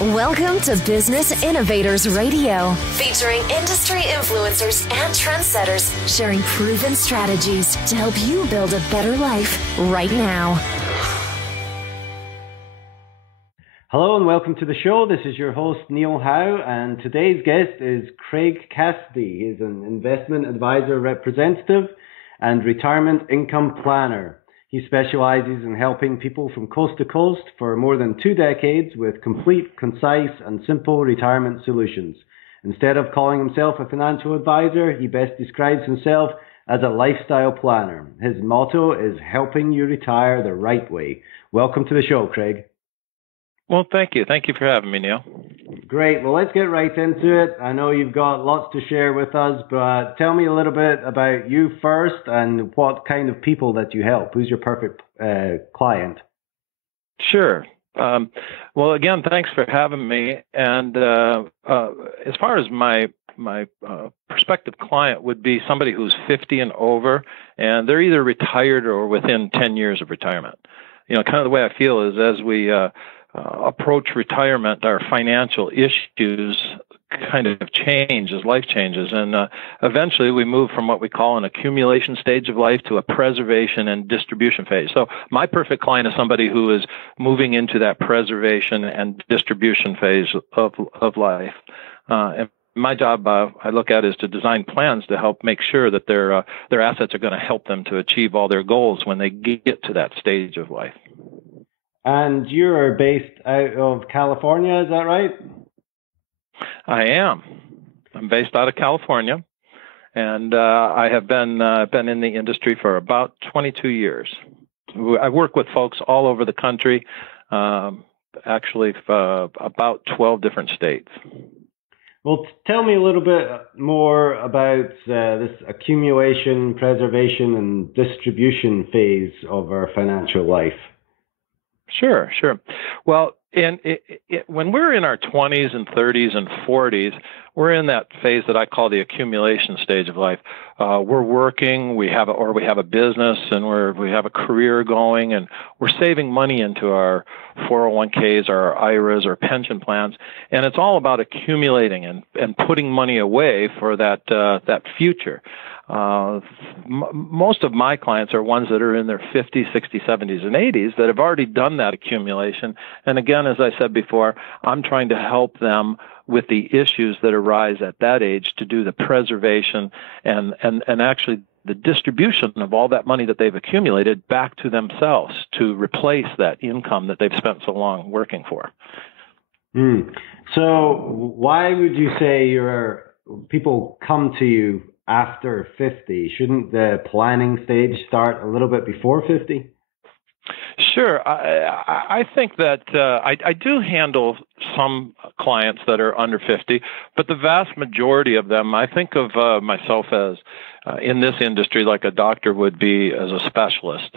Welcome to Business Innovators Radio, featuring industry influencers and trendsetters sharing proven strategies to help you build a better life right now. Hello and welcome to the show. This is your host, Neil Howe, and today's guest is Craig Cassidy. He's an investment advisor representative and retirement income planner. He specializes in helping people from coast to coast for more than 2 decades with complete, concise, and simple retirement solutions. Instead of calling himself a financial advisor, he best describes himself as a lifestyle planner. His motto is helping you retire the right way. Welcome to the show, Craig. Well, thank you. Thank you for having me, Neil. Great. Well, let's get right into it. I know you've got lots to share with us, but tell me a little bit about you first and what kind of people that you help. Who's your perfect client? Sure. Well, again, thanks for having me. And as far as my prospective client would be somebody who's 50 and over, and they're either retired or within 10 years of retirement. You know, kind of the way I feel is as we approach retirement, our financial issues kind of change as life changes. And eventually we move from what we call an accumulation stage of life to a preservation and distribution phase. So my perfect client is somebody who is moving into that preservation and distribution phase of life. And my job, I look at, is to design plans to help make sure that their assets are going to help them to achieve all their goals when they get to that stage of life. And you're based out of California, is that right? I am. I'm based out of California, and I have been in the industry for about 22 years. I work with folks all over the country, actually about 12 different states. Well, tell me a little bit more about this accumulation, preservation, and distribution phase of our financial life. Sure. Well, when we're in our 20s and 30s and 40s, we're in that phase that I call the accumulation stage of life. We're working, we have a business, and we have a career going, and we're saving money into our 401ks, our IRAs, our pension plans, and it's all about accumulating and putting money away for that future. Most of my clients are ones that are in their 50s, 60s, 70s, and 80s that have already done that accumulation. And again, as I said before, I'm trying to help them with the issues that arise at that age to do the preservation and actually the distribution of all that money that they've accumulated back to themselves to replace that income that they've spent so long working for. So why would you say people come to you after 50? Shouldn't the planning stage start a little bit before 50? Sure. I think that I do handle some clients that are under 50, but the vast majority of them, I think of myself as in this industry like a doctor would be as a specialist.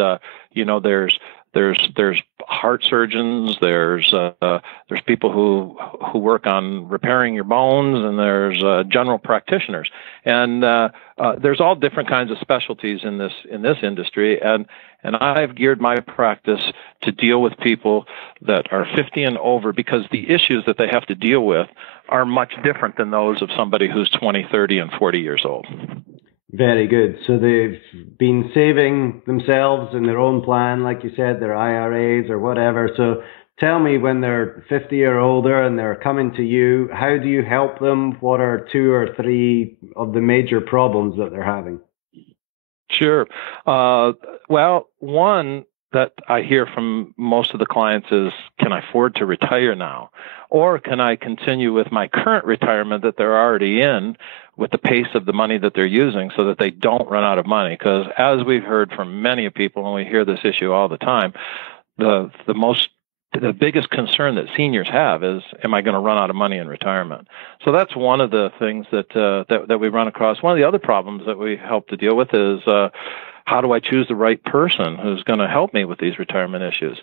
There's heart surgeons, there's people who work on repairing your bones, and there's general practitioners, and there's all different kinds of specialties in this industry, and I've geared my practice to deal with people that are 50 and over because the issues that they have to deal with are much different than those of somebody who's 20, 30, and 40 years old. Very good. So they've been saving themselves in their own plan, like you said, their IRAs or whatever. So tell me, when they're 50 or older and they're coming to you, how do you help them? What are 2 or 3 of the major problems that they're having? Sure. Well, one that I hear from most of the clients is, can I afford to retire now? Or can I continue with my current retirement that they're already in with the pace of the money that they're using so that they don't run out of money? Because as we've heard from many people, and we hear this issue all the time, the biggest concern that seniors have is, am I going to run out of money in retirement? So that's one of the things that we run across. One of the other problems that we help to deal with is, how do I choose the right person who's going to help me with these retirement issues?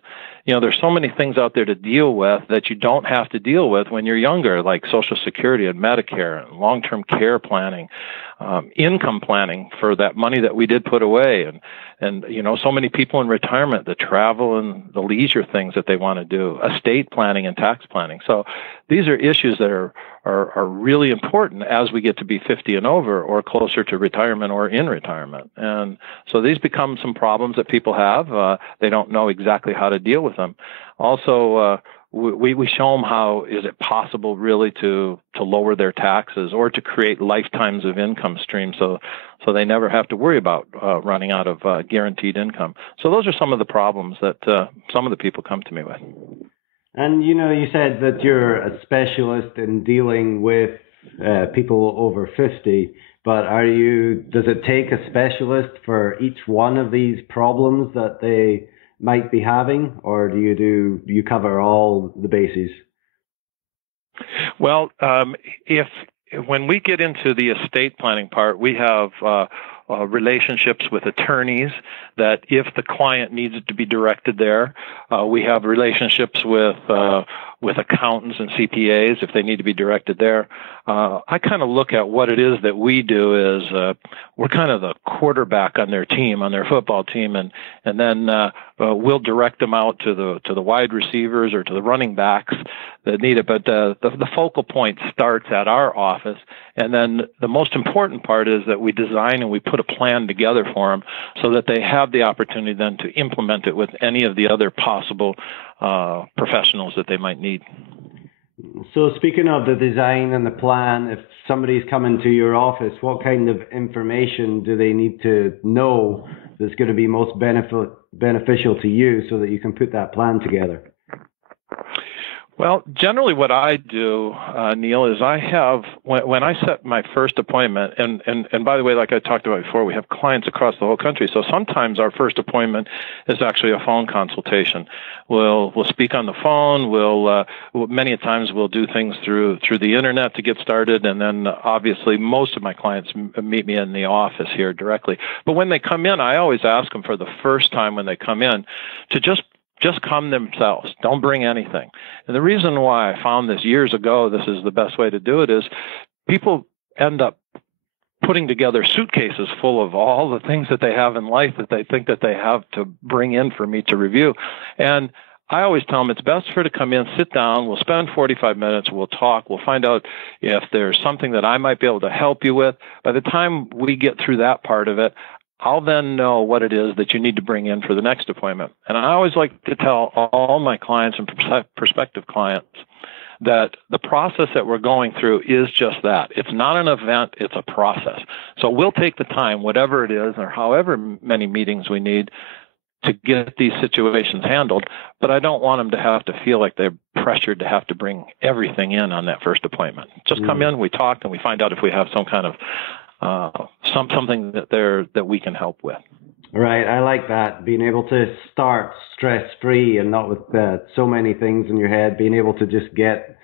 You know, there's so many things out there to deal with that you don't have to deal with when you're younger, like Social Security and Medicare and long-term care planning. income planning for that money that we did put away, and so many people in retirement, the travel and the leisure things that they want to do, estate planning and tax planning. So these are issues that are really important as we get to be 50 and over, or closer to retirement or in retirement. And so these become some problems that people have. They don't know exactly how to deal with them. Also, we show them how is it possible really to lower their taxes or to create lifetimes of income streams so they never have to worry about running out of guaranteed income. So those are some of the problems that some of the people come to me with. And you said that you're a specialist in dealing with people over 50, but does it take a specialist for each one of these problems that they might be having, or do you cover all the bases? Well, when we get into the estate planning part, we have relationships with attorneys that if the client needs it to be directed there, we have relationships with accountants and CPAs if they need to be directed there. I kind of look at what it is that we do is we're kind of the quarterback on their team, on their football team, and then we'll direct them out to the wide receivers or to the running backs that need it. But the focal point starts at our office, and then the most important part is that we design and we put a plan together for them so that they have the opportunity then to implement it with any of the other possible professionals that they might need. So speaking of the design and the plan, if somebody's coming to your office, what kind of information do they need to know that's going to be most beneficial to you so that you can put that plan together? Well, generally what I do, Neil, is I have, when I set my first appointment, and by the way, like I talked about before, we have clients across the whole country, so sometimes our first appointment is actually a phone consultation. We'll speak on the phone, many times we'll do things through the internet to get started, and then obviously most of my clients meet me in the office here directly. But when they come in, I always ask them for the first time when they come in to just come themselves. Don't bring anything. And the reason why I found this years ago, this is the best way to do it, is people end up putting together suitcases full of all the things that they have in life that they think that they have to bring in for me to review. And I always tell them it's best for to come in, sit down, we'll spend 45 minutes, we'll talk, we'll find out if there's something that I might be able to help you with. By the time we get through that part of it, I'll then know what it is that you need to bring in for the next appointment. And I always like to tell all my clients and prospective clients that the process that we're going through is just that. It's not an event, it's a process. So we'll take the time, whatever it is, or however many meetings we need to get these situations handled, but I don't want them to have to feel like they're pressured to have to bring everything in on that first appointment. Just come in, we talk, and we find out if we have some kind of something that we can help with. Right, I like that. Being able to start stress-free and not with so many things in your head, being able to just get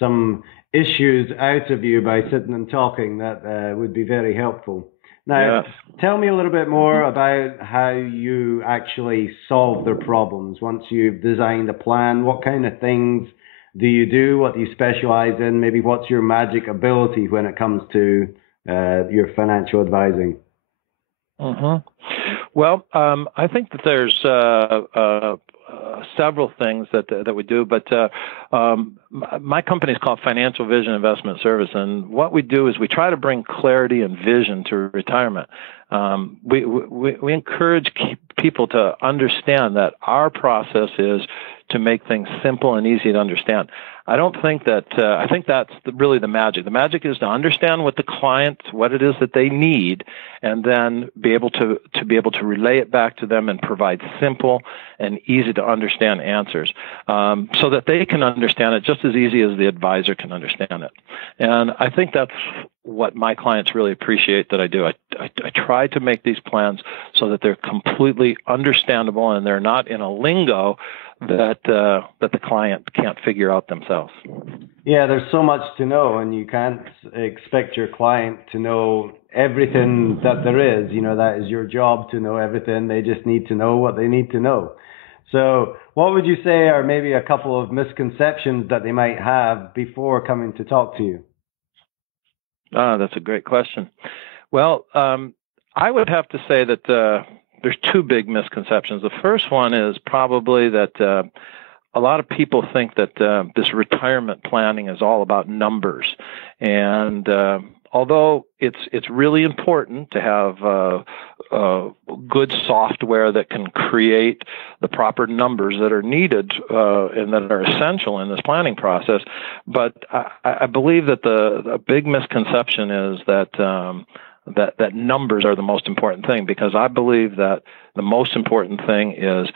some issues out of you by sitting and talking, that would be very helpful. Now, Tell me a little bit more about how you actually solve their problems. Once you've designed a plan, what kind of things do you do? What do you specialize in? Maybe what's your magic ability when it comes to your financial advising? Well, I think that there's several things that we do, but my company is called Financial Vision Investment Service, and what we do is we try to bring clarity and vision to retirement. We encourage people to understand that our process is to make things simple and easy to understand. I don't think that, I think that's really the magic. The magic is to understand what the client, what it is that they need, and then be able to relay it back to them and provide simple and easy to understand answers, so that they can understand it just as easy as the advisor can understand it. And I think that's what my clients really appreciate that I do. I try to make these plans so that they're completely understandable and they're not in a lingo that the client can't figure out themselves. Yeah, there's so much to know, and you can't expect your client to know everything that there is. You know, that is your job to know everything. They just need to know what they need to know. So what would you say are maybe a couple of misconceptions that they might have before coming to talk to you? That's a great question. Well, I would have to say that there's two big misconceptions. The first one is probably that a lot of people think that this retirement planning is all about numbers, and although it's really important to have good software that can create the proper numbers that are needed and that are essential in this planning process, but I believe that the big misconception is that that numbers are the most important thing, because I believe that the most important thing is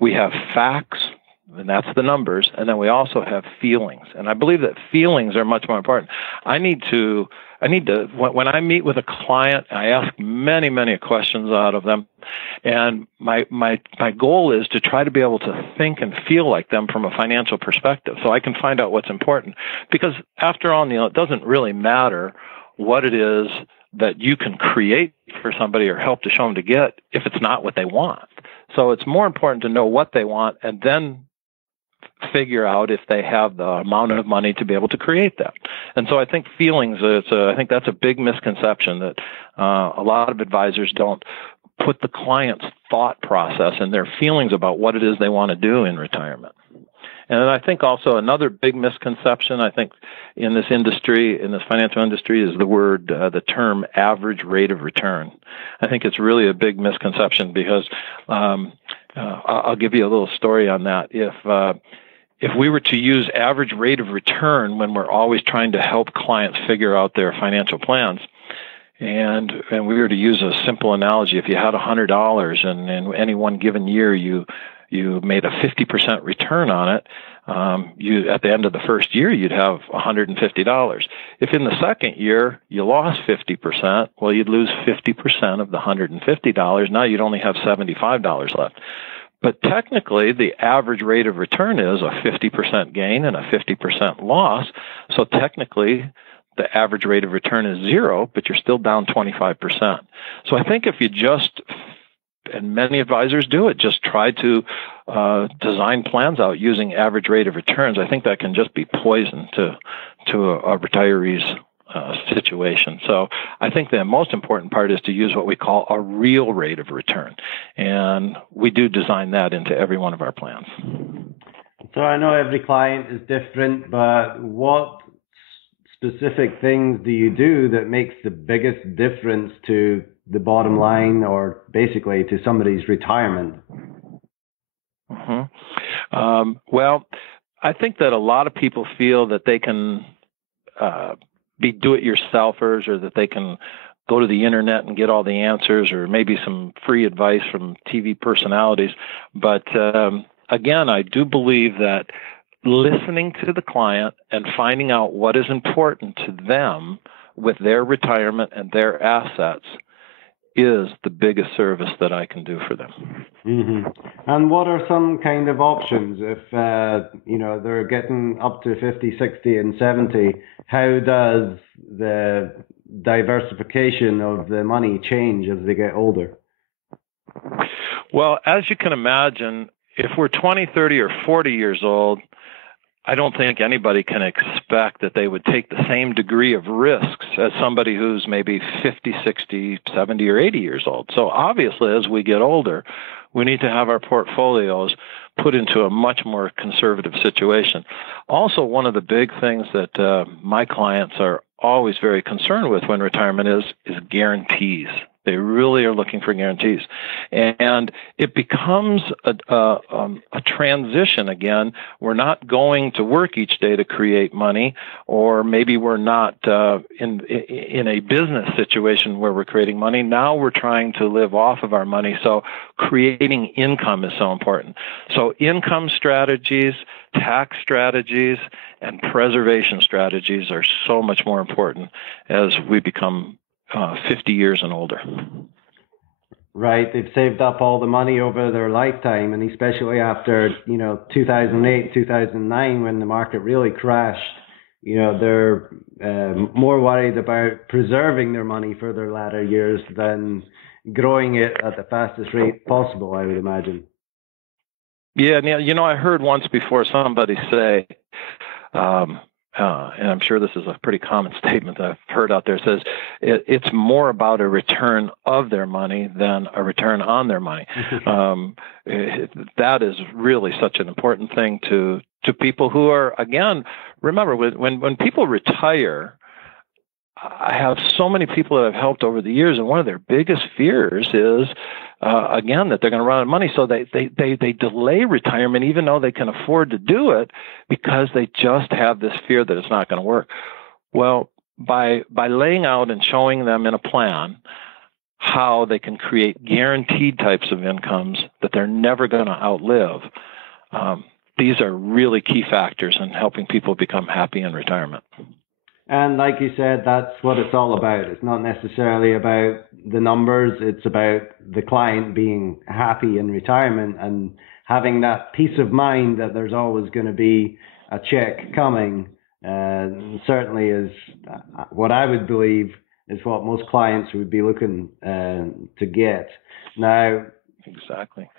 we have facts, and that's the numbers, and then we also have feelings. And I believe that feelings are much more important. I need to when I meet with a client, I ask many questions out of them, and my goal is to try to be able to think and feel like them from a financial perspective, so I can find out what's important. Because after all, Neil, it doesn't really matter what it is that you can create for somebody or help to show them to get if it's not what they want. So it's more important to know what they want and then figure out if they have the amount of money to be able to create that. And so I think feelings, I think that's a big misconception, that a lot of advisors don't put the client's thought process and their feelings about what it is they want to do in retirement. And I think also another big misconception, I think, in this industry, in this financial industry, is the term average rate of return. I think it's really a big misconception because I'll give you a little story on that. If we were to use average rate of return when we're always trying to help clients figure out their financial plans, and we were to use a simple analogy, if you had $100 and in any one given year you made a 50% return on it, at the end of the first year, you'd have $150. If in the second year you lost 50%, well, you'd lose 50% of the $150. Now you'd only have $75 left. But technically, the average rate of return is a 50% gain and a 50% loss. So technically, the average rate of return is 0, but you're still down 25%. So I think if you just, and many advisors do it, just try to design plans out using average rate of returns, I think that can just be poison to a retiree's situation. So I think the most important part is to use what we call a real rate of return. And we do design that into every one of our plans. So I know every client is different, but what specific things do you do that makes the biggest difference to the bottom line, or basically to somebody's retirement? Well, I think that a lot of people feel that they can be do-it-yourselfers, or that they can go to the internet and get all the answers, or maybe some free advice from TV personalities. But again, I do believe that listening to the client and finding out what is important to them with their retirement and their assets is the biggest service that I can do for them. Mm-hmm. And what are some kind of options if they're getting up to 50, 60, and 70? How does the diversification of the money change as they get older? Well, as you can imagine, if we're 20, 30, or 40 years old, I don't think anybody can expect that they would take the same degree of risks as somebody who's maybe 50, 60, 70, or 80 years old. So obviously, as we get older, we need to have our portfolios put into a much more conservative situation. Also, one of the big things that my clients are always very concerned with when retirement is guarantees. They really are looking for guarantees. And it becomes a transition again. We're not going to work each day to create money, or maybe we're not in a business situation where we're creating money. Now we're trying to live off of our money. So creating income is so important. So income strategies, tax strategies, and preservation strategies are so much more important as we become 50 years and older. Right. They've saved up all the money over their lifetime, and especially after, 2008, 2009, when the market really crashed, they're more worried about preserving their money for their latter years than growing it at the fastest rate possible, I would imagine. Yeah, I heard once before somebody say, and I'm sure this is a pretty common statement that I've heard out there, says it's more about a return of their money than a return on their money. That is really such an important thing to people who are, again, remember, when people retire, I have so many people that I've helped over the years, and one of their biggest fears is, again, that they're going to run out of money. So they delay retirement even though they can afford to do it because they just have this fear that it's not going to work. Well, by laying out and showing them in a plan how they can create guaranteed types of incomes that they're never going to outlive, these are really key factors in helping people become happy in retirement. And like you said, that's what it's all about. It's not necessarily about the numbers. It's about the client being happy in retirement and having that peace of mind that there's always going to be a check coming. Certainly is what I would believe is what most clients would be looking to get. Now, exactly.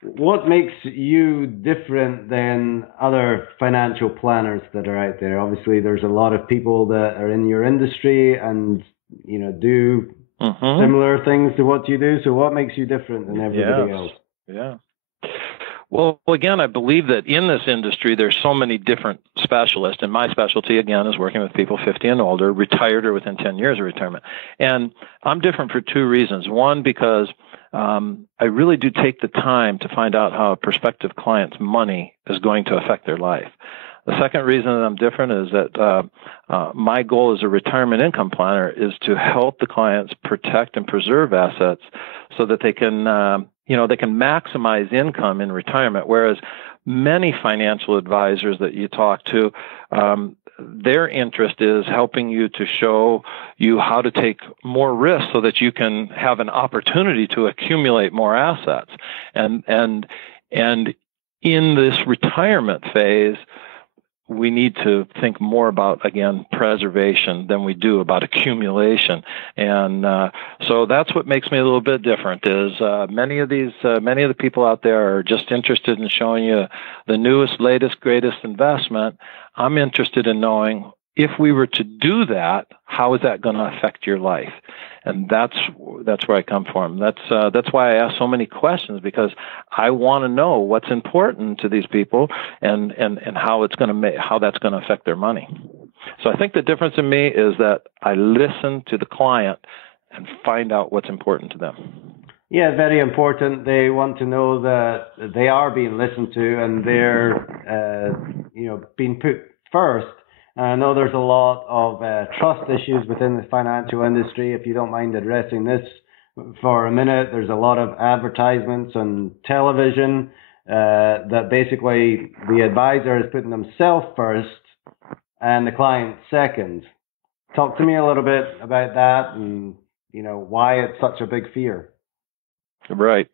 What makes you different than other financial planners that are out there? Obviously, there's a lot of people that are in your industry and, do similar things to what you do. So what makes you different than everybody else? Yeah. Well, again, I believe that in this industry, there's so many different specialists. And my specialty, again, is working with people 50 and older, retired or within 10 years of retirement. And I'm different for two reasons. One, because I really do take the time to find out how a prospective client's money is going to affect their life. The second reason that I'm different is that my goal as a retirement income planner is to help the clients protect and preserve assets so that they can, they can maximize income in retirement. Whereas many financial advisors that you talk to, their interest is helping you to show you how to take more risk so that you can have an opportunity to accumulate more assets. And in this retirement phase, we need to think more about, again, preservation than we do about accumulation. And so that's what makes me a little bit different is many of the people out there are just interested in showing you the newest, latest, greatest investment. I'm interested in knowing if we were to do that, how is that going to affect your life? And that's where I come from. That's why I ask so many questions, because I want to know what's important to these people and how that's going to affect their money. So I think the difference in me is that I listen to the client and find out what's important to them. Yeah, very important. They want to know that they are being listened to and they're being put first. I know there's a lot of trust issues within the financial industry. If you don't mind addressing this for a minute, there's a lot of advertisements on television that basically the advisor is putting themselves first and the client second. Talk to me a little bit about that and, why it's such a big fear. Right.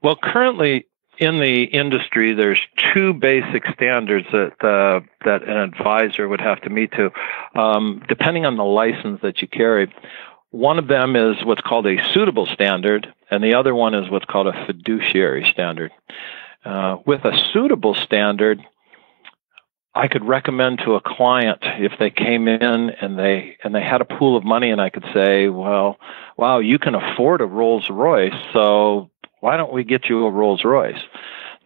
Well, currently in the industry, there's two basic standards that an advisor would have to meet to, depending on the license that you carry. One of them is what's called a suitable standard, and the other one is what's called a fiduciary standard. With a suitable standard, I could recommend to a client if they came in and they had a pool of money, and I could say, well, wow, you can afford a Rolls Royce, so why don't we get you a Rolls Royce?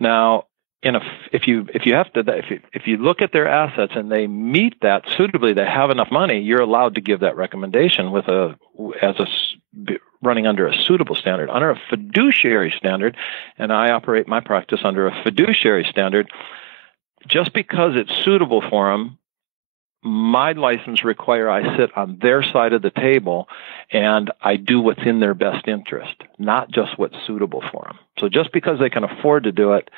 Now, if you look at their assets and they meet that suitably, they have enough money, you're allowed to give that recommendation running under a suitable standard. Under a fiduciary standard, and I operate my practice under a fiduciary standard, just because it's suitable for them, my license require I sit on their side of the table and I do what's in their best interest, not just what's suitable for them. So just because they can afford to do it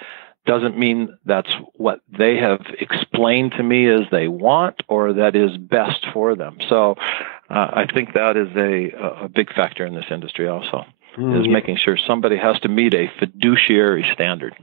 doesn't mean that's what they have explained to me as they want or that is best for them. So I think that is a big factor in this industry also, is making sure somebody has to meet a fiduciary standard.